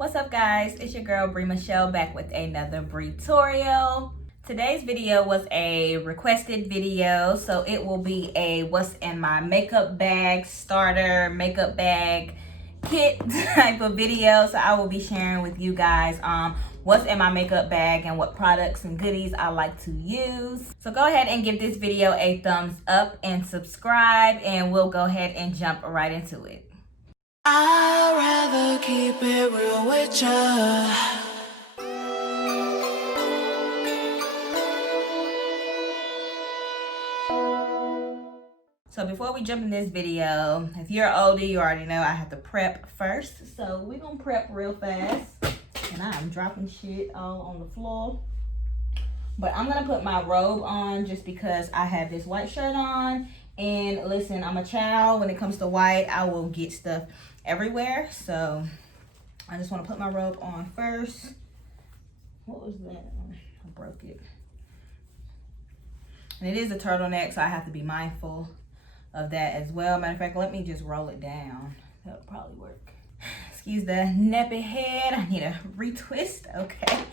What's up guys, it's your girl Bree Michelle back with another Bree tutorial. Today's video was a requested video, so it will be a what's in my makeup bag starter makeup bag kit type of video. So I will be sharing with you guys what's in my makeup bag and what products and goodies I like to use. So go ahead and give this video a thumbs up and subscribe, and we'll go ahead and jump right into it. I'd rather keep it real with ya. So before we jump in this video, if you're older, you already know I have to prep first. So we're gonna prep real fast. And I'm dropping shit all on the floor. But I'm gonna put my robe on just because I have this white shirt on. And listen, I'm a child. When it comes to white, I will get stuff everywhere. So I just want to put my robe on first. What was that? I broke it. And it is a turtleneck, so I have to be mindful of that as well. Matter of fact, let me just roll it down. That'll probably work. Excuse the nappy head. I need a retwist, okay?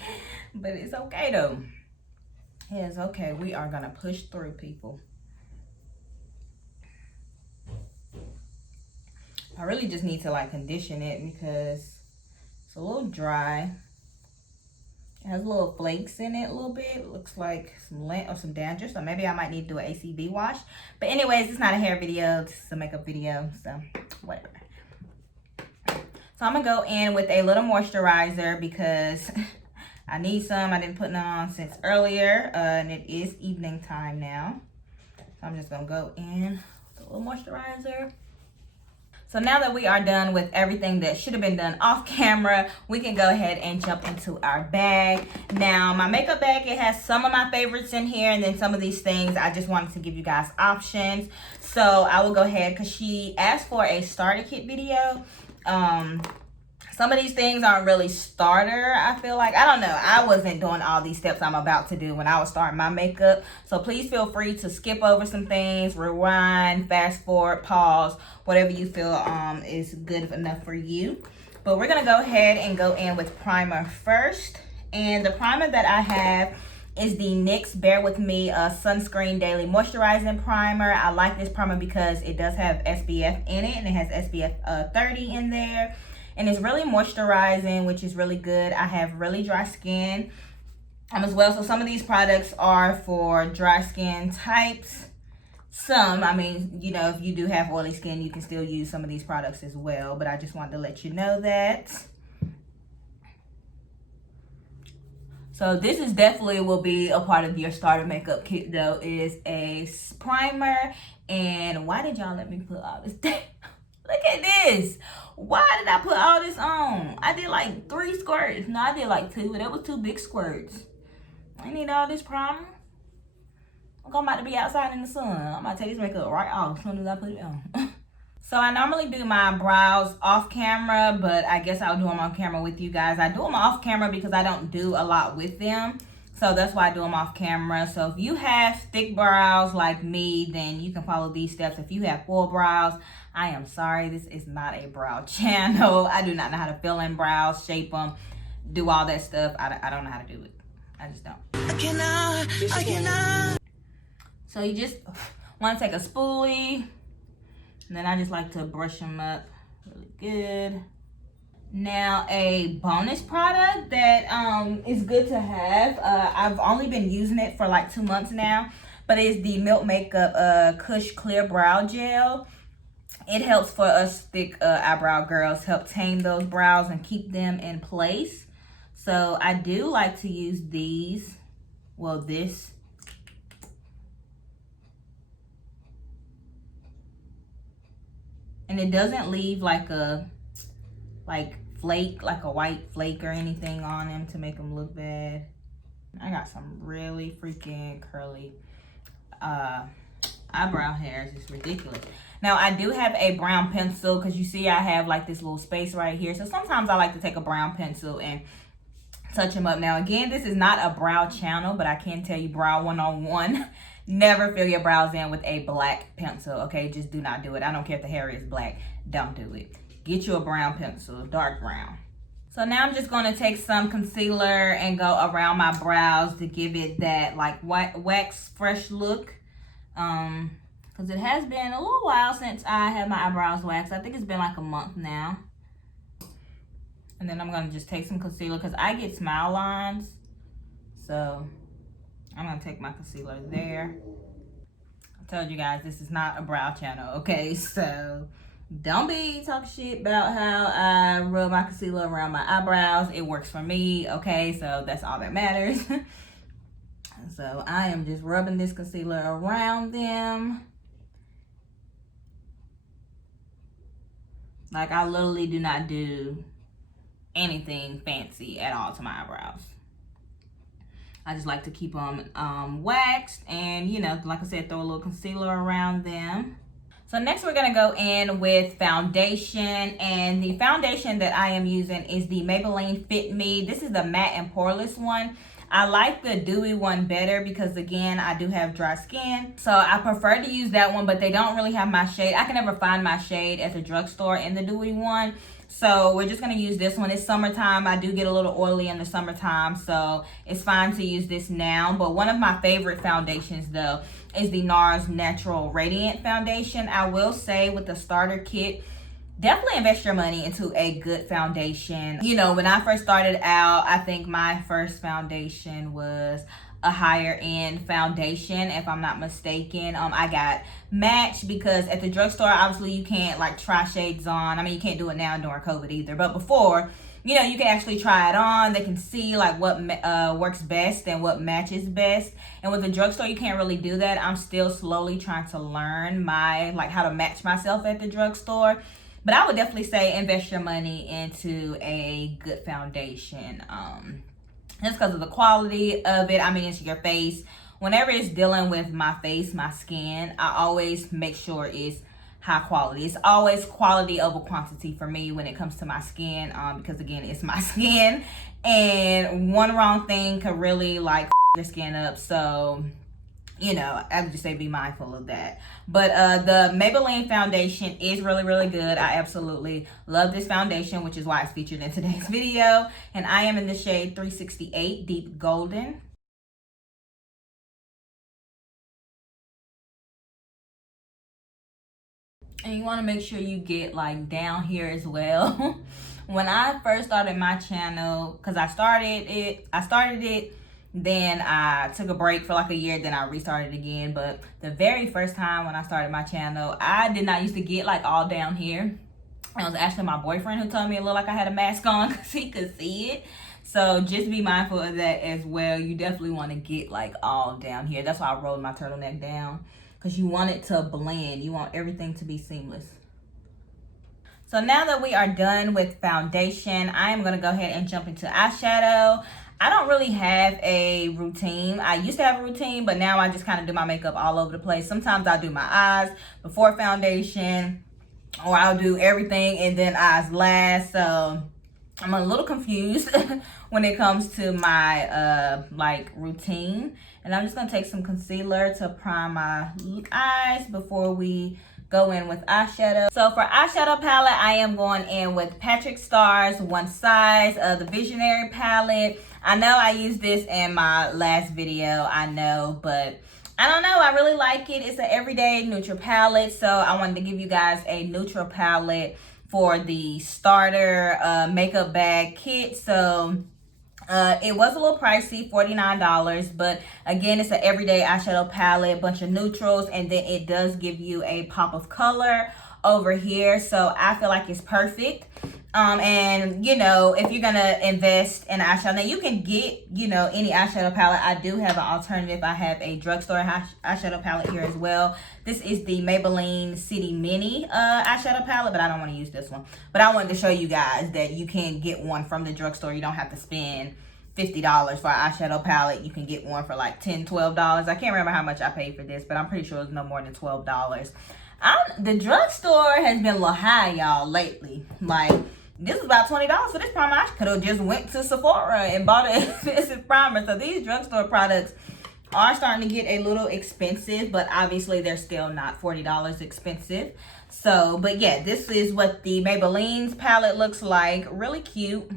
But it's okay though. It is okay. We are gonna push through, people. I really just need to like condition it because it's a little dry. It has little flakes in it a little bit. It looks like some lint or some dandruff. So maybe I might need to do an ACV wash. But anyways, it's not a hair video. This is a makeup video. So whatever. So I'm going to go in with a little moisturizer because I need some. I didn't put none on since earlier. And it is evening time now. So I'm just going to go in with a little moisturizer. So now that we are done with everything that should have been done off camera, we can go ahead and jump into our bag. Now, my makeup bag, it has some of my favorites in here, and then some of these things, I just wanted to give you guys options. So I will go ahead, because she asked for a starter kit video. Some of these things aren't really starter, I feel like. I don't know. I wasn't doing all these steps I'm about to do when I was starting my makeup. So please feel free to skip over some things, rewind, fast forward, pause, whatever you feel is good enough for you. But we're going to go ahead and go in with primer first. And the primer that I have is the NYX Bear With Me Sunscreen Daily Moisturizing Primer. I like this primer because it does have SPF in it, and it has SPF 30 in there. And it's really moisturizing, which is really good. I have really dry skin as well. So some of these products are for dry skin types. Some, I mean, you know, if you do have oily skin, you can still use some of these products as well. But I just wanted to let you know that. So this is definitely will be a part of your starter makeup kit though, is a primer. And why did y'all let me put all this down? Look at this. Why did I put all this on? I did like 3 squirts. No, I did like 2, but that was 2 big squirts. I need all this primer. I'm about to be outside in the sun. I'm about to take this makeup right off as soon as I put it on. So I normally do my brows off camera, but I guess I'll do them on camera with you guys. I do them off camera because I don't do a lot with them. So that's why I do them off camera. So if you have thick brows like me, then you can follow these steps. If you have full brows, I am sorry, this is not a brow channel. I do not know how to fill in brows, shape them, do all that stuff. I don't know how to do it. I just don't. I cannot. So you just want to take a spoolie, and then I just like to brush them up really good. Now, a bonus product that is good to have. I've only been using it for like 2 months now, but it's the Milk Makeup Kush Clear Brow Gel. It helps for us thick eyebrow girls, help tame those brows and keep them in place. So I do like to use these. Well, this. And it doesn't leave like a flake, like a white flake or anything on them to make them look bad. I got some really freaking curly eyebrow hairs. It's ridiculous. Now I do have a brown pencil because you see I have like this little space right here. So sometimes I like to take a brown pencil and touch them up. Now again, this is not a brow channel, but I can tell you brow 101. Never fill your brows in with a black pencil, okay? Just do not do it. I don't care if the hair is black. Don't do it. Get you a brown pencil, dark brown. So now I'm just going to take some concealer and go around my brows to give it that like wax fresh look. Because it has been a little while since I had my eyebrows waxed. I think it's been like a month now. And then I'm going to just take some concealer because I get smile lines. So I'm going to take my concealer there. I told you guys this is not a brow channel, okay? So don't be talking shit about how I rub my concealer around my eyebrows. It works for me, okay? So that's all that matters. So I am just rubbing this concealer around them. Like, I literally do not do anything fancy at all to my eyebrows. I just like to keep them waxed and, you know, like I said, throw a little concealer around them. So next we're going to go in with foundation, and the foundation that I am using is the Maybelline Fit Me. This is the matte and poreless one. I like the dewy one better because, again, I do have dry skin. So I prefer to use that one, but they don't really have my shade. I can never find my shade at the drugstore in the dewy one. So we're just going to use this one. It's summertime. I do get a little oily in the summertime, so it's fine to use this now. But one of my favorite foundations, though, is the Nars Natural Radiant Foundation. I will say with the starter kit, definitely invest your money into a good foundation. You know, when I first started out, I think my first foundation was a higher end foundation, if I'm not mistaken. I got Match because at the drugstore, obviously you can't like try shades on. I mean, you can't do it now during COVID either, but before, you know, you can actually try it on. They can see like what works best and what matches best. And with the drugstore, you can't really do that. I'm still slowly trying to learn how to match myself at the drugstore. But I would definitely say invest your money into a good foundation. Just because of the quality of it. I mean, it's your face. Whenever it's dealing with my face, my skin, I always make sure it's high quality. It's always quality over quantity for me when it comes to my skin, because again, it's my skin, and one wrong thing could really like your skin up. So, you know, I would just say be mindful of that. But the Maybelline foundation is really, really good. I absolutely love this foundation, which is why it's featured in today's video. And I am in the shade 368 Deep Golden. And you want to make sure you get like down here as well. When I first started my channel, because I started it, then I took a break for like a year, then I restarted again. But the very first time when I started my channel, I did not used to get like all down here. It was actually my boyfriend who told me it looked like I had a mask on because he could see it. So just be mindful of that as well. You definitely want to get like all down here. That's why I rolled my turtleneck down, because you want it to blend. You want everything to be seamless. So now that we are done with foundation, I am going to go ahead and jump into eyeshadow. I don't really have a routine. I used to have a routine, but now I just kind of do my makeup all over the place. Sometimes I'll do my eyes before foundation, or I'll do everything and then eyes last. So I'm a little confused when it comes to my like routine. And I'm just going to take some concealer to prime my eyes before we go in with eyeshadow. So for eyeshadow palette, I am going in with Patrick Starr's One Size, the Visionary palette. I know I used this in my last video, I know, but I don't know, I really like it. It's an everyday neutral palette, so I wanted to give you guys a neutral palette for the starter makeup bag kit. So it was a little pricey, $49, but again, it's an everyday eyeshadow palette, bunch of neutrals, and then it does give you a pop of color over here, so I feel like it's perfect. And you know, if you're gonna invest in eyeshadow, now you can get, you know, any eyeshadow palette. I do have an alternative. I have a drugstore eyeshadow palette here as well. This is the Maybelline City Mini eyeshadow palette, but I don't want to use this one. But I wanted to show you guys that you can get one from the drugstore. You don't have to spend $50 for an eyeshadow palette. You can get one for like $10, $12. I can't remember how much I paid for this, but I'm pretty sure it's no more than $12. The drugstore has been a little high, y'all, lately. Like, this is about $20 for this primer. I could have just went to Sephora and bought an expensive primer. So these drugstore products are starting to get a little expensive, but obviously they're still not $40 expensive. So, but yeah, this is what the Maybelline's palette looks like. Really cute.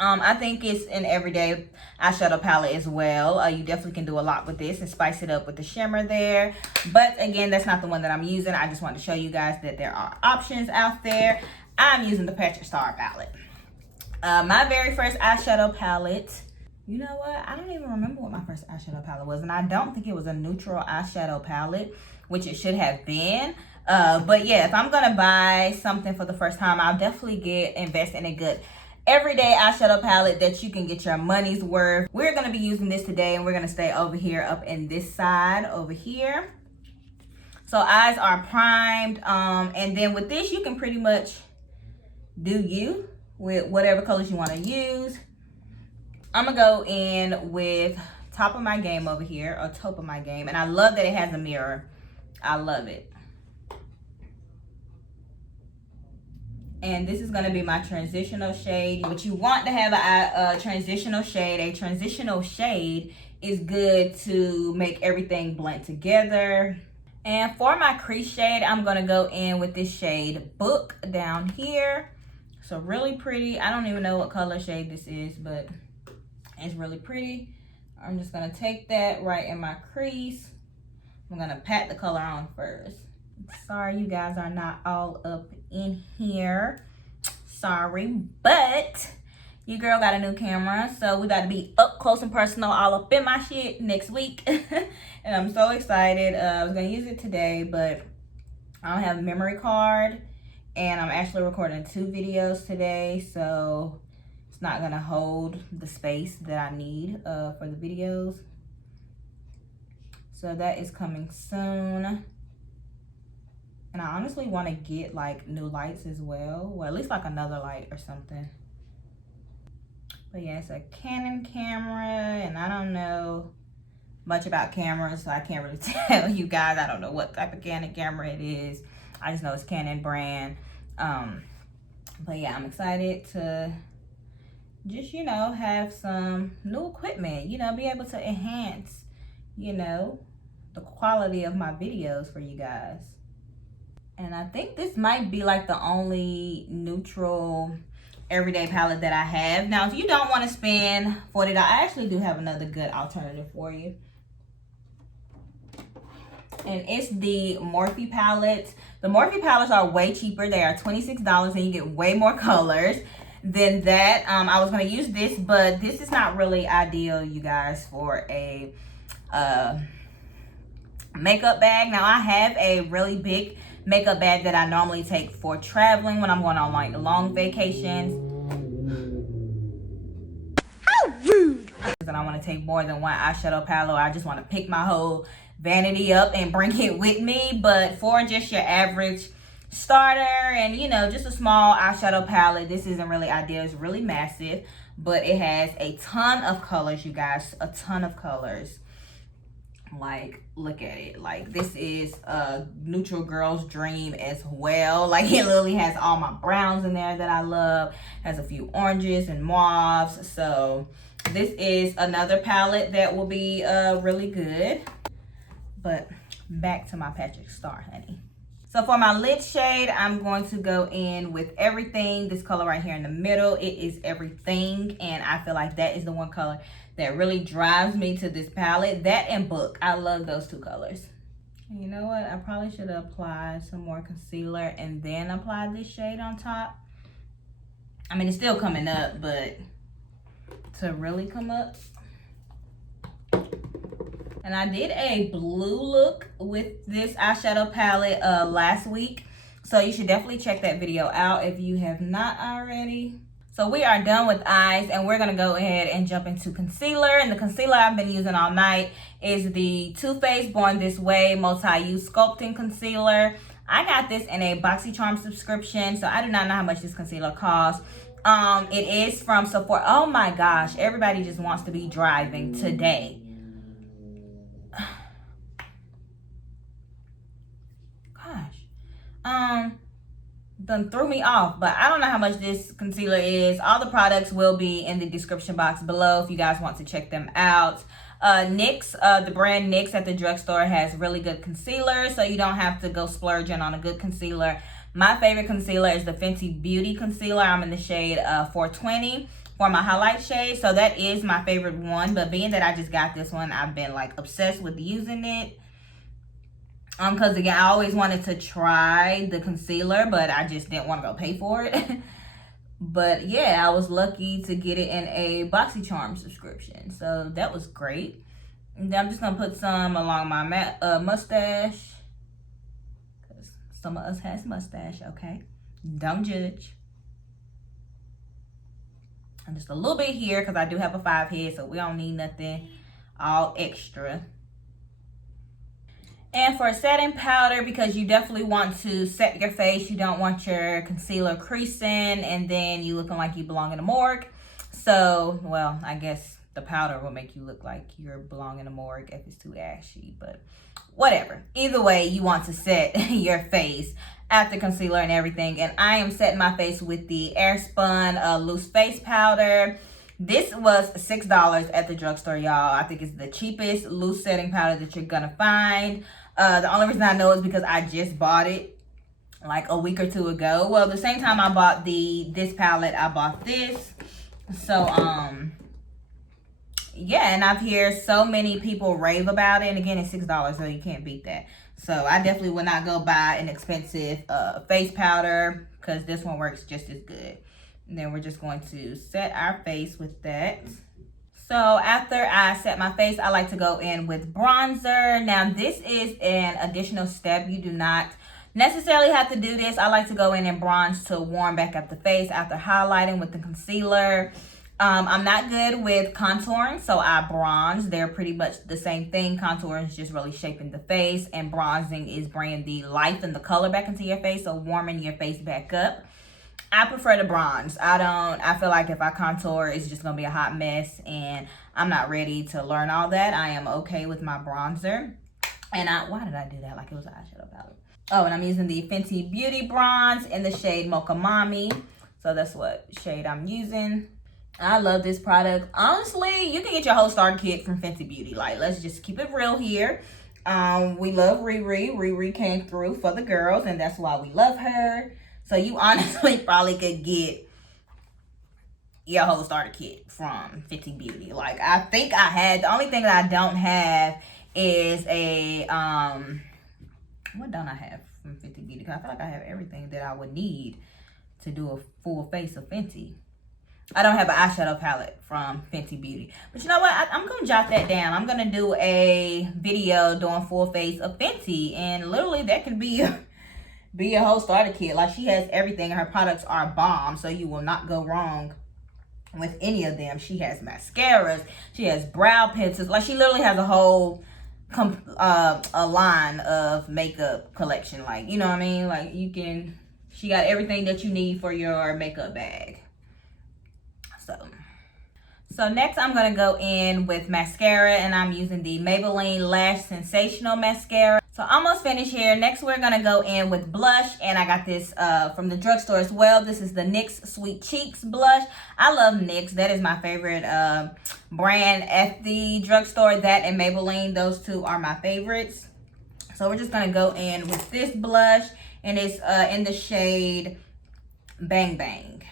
I think it's an everyday eyeshadow palette as well. You definitely can do a lot with this and spice it up with the shimmer there. But again, that's not the one that I'm using. I just want to show you guys that there are options out there. I'm using the Patrick Star palette. My very first eyeshadow palette, you know what? I don't even remember what my first eyeshadow palette was. And I don't think it was a neutral eyeshadow palette, which it should have been. But yeah, if I'm going to buy something for the first time, I'll definitely invest in a good everyday eyeshadow palette that you can get your money's worth. We're going to be using this today, and we're going to stay over here up in this side over here. So eyes are primed. And then with this, you can pretty much do you with whatever colors you want to use. I'm going to go in with Top of My Game over here, or Top of My Game. And I love that it has a mirror. I love it. And this is going to be my transitional shade. But you want to have a transitional shade. A transitional shade is good to make everything blend together. And for my crease shade, I'm going to go in with this shade Book down here. So really pretty. I don't even know what color shade this is, but it's really pretty. I'm just going to take that right in my crease. I'm going to pat the color on first. Sorry, you guys are not all up in here. Sorry, but your girl got a new camera, so we about to be up close and personal all up in my shit next week. And I'm so excited. I was going to use it today, but I don't have a memory card. And I'm actually recording 2 videos today, so it's not going to hold the space that I need for the videos. So that is coming soon. And I honestly want to get like new lights as well. Well, at least like another light or something. But yeah, it's a Canon camera, and I don't know much about cameras, so I can't really tell you guys. I don't know what type of Canon camera it is. I just know it's Canon brand. But yeah, I'm excited to just, you know, have some new equipment, you know, be able to enhance, you know, the quality of my videos for you guys. And I think this might be like the only neutral everyday palette that I have. Now, if you don't want to spend $40, I actually do have another good alternative for you. And it's the Morphe palettes. The Morphe palettes are way cheaper. They are $26 and you get way more colors than that. I was going to use this, but this is not really ideal, you guys, for a makeup bag. Now, I have a really big makeup bag that I normally take for traveling when I'm going on like long vacations. How rude! And I want to take more than one eyeshadow palette. I just want to pick my whole vanity up and bring it with me. But for just your average starter and, you know, just a small eyeshadow palette, this isn't really ideal. It's really massive, but it has a ton of colors, you guys. A ton of colors. Like, look at it. Like, this is a neutral girl's dream as well. Like, it literally has all my browns in there that I love. Has a few oranges and mauves. So this is another palette that will be really good. But back to my Patrick Star, honey. So for my lid shade, I'm going to go in with Everything. This color right here in the middle, it is Everything. And I feel like that is the one color that really drives me to this palette. That and Book. I love those 2 colors. And you know what? I probably should have applied some more concealer and then apply this shade on top. I mean, it's still coming up, but to really come up. And I did a blue look with this eyeshadow palette last week. So you should definitely check that video out if you have not already. So we are done with eyes, and we're going to go ahead and jump into concealer. And the concealer I've been using all night is the Too Faced Born This Way Multi-Use Sculpting Concealer. I got this in a BoxyCharm subscription, so I do not know how much this concealer costs. It is from Sephora. Oh my gosh, everybody just wants to be driving today. Done threw me off, but I don't know how much this concealer is. All the products will be in the description box below if you guys want to check them out. NYX, the brand NYX at the drugstore has really good concealer, so you don't have to go splurging on a good concealer. My favorite concealer is the Fenty Beauty Concealer. I'm in the shade 420. for my highlight shade. So that is my favorite one. But being that I just got this one, I've been like obsessed with using it. Because again, I always wanted to try the concealer, but I just didn't want to go pay for it. But yeah, I was lucky to get it in a BoxyCharm subscription. So that was great. And then I'm just going to put some along my mustache. Because some of us has mustache, okay? Don't judge. And just a little bit here because I do have a 5 head, so we don't need nothing all extra. And for a setting powder, because you definitely want to set your face, you don't want your concealer creasing and then you looking like you belong in a morgue. So, well, I guess the powder will make you look like you're belong in a morgue if it's too ashy, but whatever. Either way, you want to set your face after concealer and everything. And I am setting my face with the AirSpun loose face powder. This was $6 at the drugstore, y'all. I think it's the cheapest loose setting powder that you're gonna find. The only reason I know is because I just bought it like a week or two ago. Well, the same time I bought this palette, I bought this. So, yeah, and I've heard so many people rave about it. And again, it's $6, so you can't beat that. So I definitely would not go buy an expensive face powder because this one works just as good. And then we're just going to set our face with that. So after I set my face, I like to go in with bronzer. Now this is an additional step. You do not necessarily have to do this. I like to go in and bronze to warm back up the face after highlighting with the concealer. I'm not good with contouring, so I bronze. They're pretty much the same thing. Contouring is just really shaping the face, and bronzing is bringing the life and the color back into your face, so warming your face back up. I prefer to bronze. I feel like if I contour, it's just gonna be a hot mess, and I'm not ready to learn all that. I am okay with my bronzer. And why did I do that? Like it was an eyeshadow palette. Oh, and I'm using the Fenty Beauty Bronze in the shade Mocha Mami. So that's what shade I'm using. I love this product. Honestly, you can get your whole starter kit from Fenty Beauty. Like, let's just keep it real here. We love Riri. Riri came through for the girls, and that's why we love her. So you honestly probably could get your whole starter kit from Fenty Beauty. Like, I think I had, the only thing that I don't have is a, what don't I have from Fenty Beauty? Because I feel like I have everything that I would need to do a full face of Fenty. I don't have an eyeshadow palette from Fenty Beauty. But you know what? I'm going to jot that down. I'm going to do a video doing full face of Fenty. And literally that can be a whole starter kit. Like, she has everything. Her products are bomb. So you will not go wrong with any of them. She has mascaras. She has brow pencils. Like, she literally has a whole a line of makeup collection. Like, you know what I mean? Like, she got everything that you need for your makeup bag. So next I'm going to go in with mascara, and I'm using the Maybelline Lash Sensational mascara. So almost finished here. Next we're going to go in with blush, and I got this from the drugstore as well. This is the NYX Sweet Cheeks blush. I love NYX. That is my favorite brand at the drugstore. That and Maybelline, those two are my favorites. So we're just going to go in with this blush, and it's in the shade Bang Bang.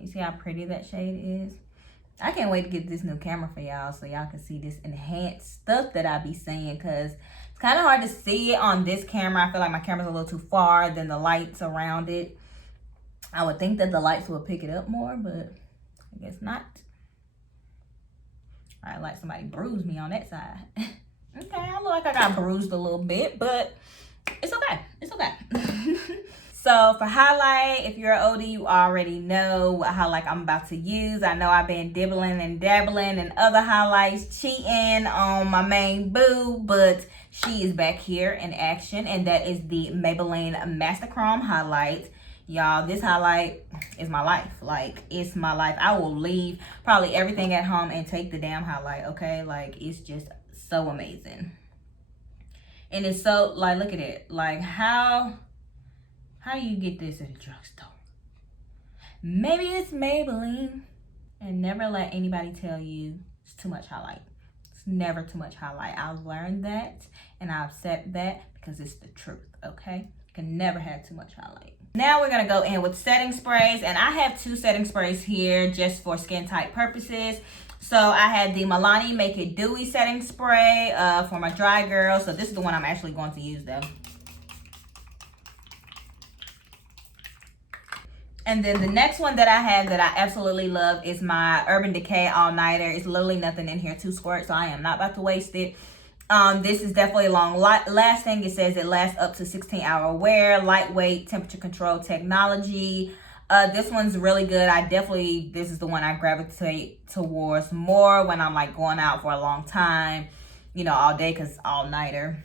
You see how pretty that shade is? I can't wait to get this new camera for y'all so y'all can see this enhanced stuff that I be saying, because it's kind of hard to see it on this camera. I feel like my camera's a little too far than the lights around it. I would think that the lights will pick it up more, but I guess not. All right, like somebody bruised me on that side. Okay, I look like I got bruised a little bit, but it's okay. It's okay. So for highlight, if you're an oldie, you already know what highlight I'm about to use. I know I've been dibbling and dabbling in other highlights, cheating on my main boo, but she is back here in action, and that is the Maybelline Master Chrome highlight. Y'all, this highlight is my life. Like, it's my life. I will leave probably everything at home and take the damn highlight, okay? Like, it's just so amazing. And it's so, like, look at it. Like, how do you get this at a drugstore? Maybe it's Maybelline. And never let anybody tell you it's too much highlight. It's never too much highlight. I've learned that, and I accept that because it's the truth, okay? You can never have too much highlight. Now we're gonna go in with setting sprays, and I have 2 setting sprays here just for skin type purposes. So I had the Milani Make It Dewy setting spray for my dry girl. So this is the one I'm actually going to use though. And then the next one that I have that I absolutely love is my Urban Decay All Nighter. It's literally nothing in here to squirt, so I am not about to waste it. This is definitely long lasting. It says it lasts up to 16-hour wear, lightweight, temperature control technology. This one's really good. This is the one I gravitate towards more when I'm like going out for a long time, you know, all day, because all nighter.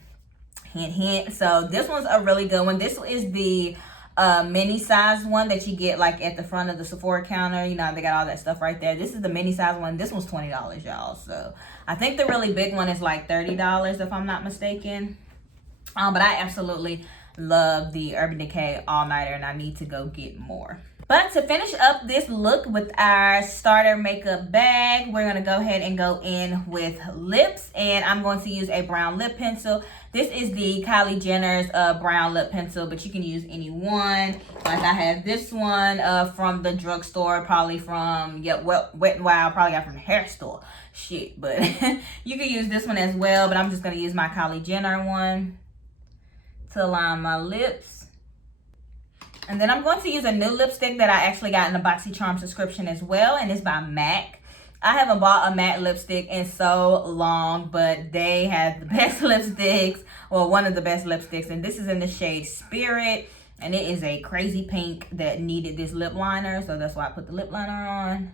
Hint, hint. So this one's a really good one. This is the mini size one that you get like at the front of the Sephora counter. You know, they got all that stuff right there. This is the mini size one. This one's $20, y'all. So I think the really big one is like $30 if I'm not mistaken. But I absolutely love the Urban Decay All Nighter, and I need to go get more. But to finish up this look with our starter makeup bag, we're going to go ahead and go in with lips. And I'm going to use a brown lip pencil. This is the Kylie Jenner's brown lip pencil, but you can use any one. Like I have this one from the drugstore, probably from, Wet n Wild, probably got from the hair store. Shit, but you can use this one as well. But I'm just going to use my Kylie Jenner one to line my lips. And then I'm going to use a new lipstick that I actually got in the BoxyCharm subscription as well, and it's by MAC. I haven't bought a matte lipstick in so long, but they have the best lipsticks, well, one of the best lipsticks, and this is in the shade Spirit, and it is a crazy pink that needed this lip liner, so that's why I put the lip liner on.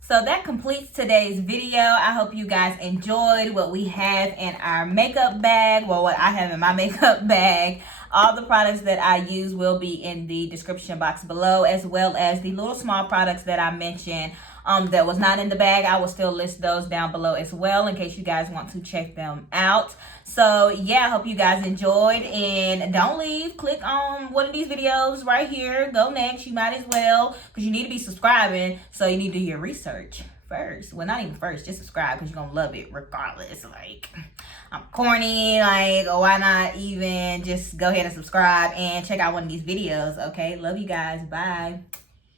So that completes today's video. I hope you guys enjoyed what we have in our makeup bag. Well, what I have in my makeup bag. All the products that I use will be in the description box below, as well as the little small products that I mentioned that was not in the bag. I will still list those down below as well in case you guys want to check them out. So yeah, I hope you guys enjoyed, and don't leave. Click on one of these videos right here. Go next. You might as well, because you need to be subscribing, so you need to do your research first. Well, not even first, just subscribe, because you're gonna love it regardless. Like, I'm corny, like, why not even just go ahead and subscribe and check out one of these videos? Okay, love you guys. Bye.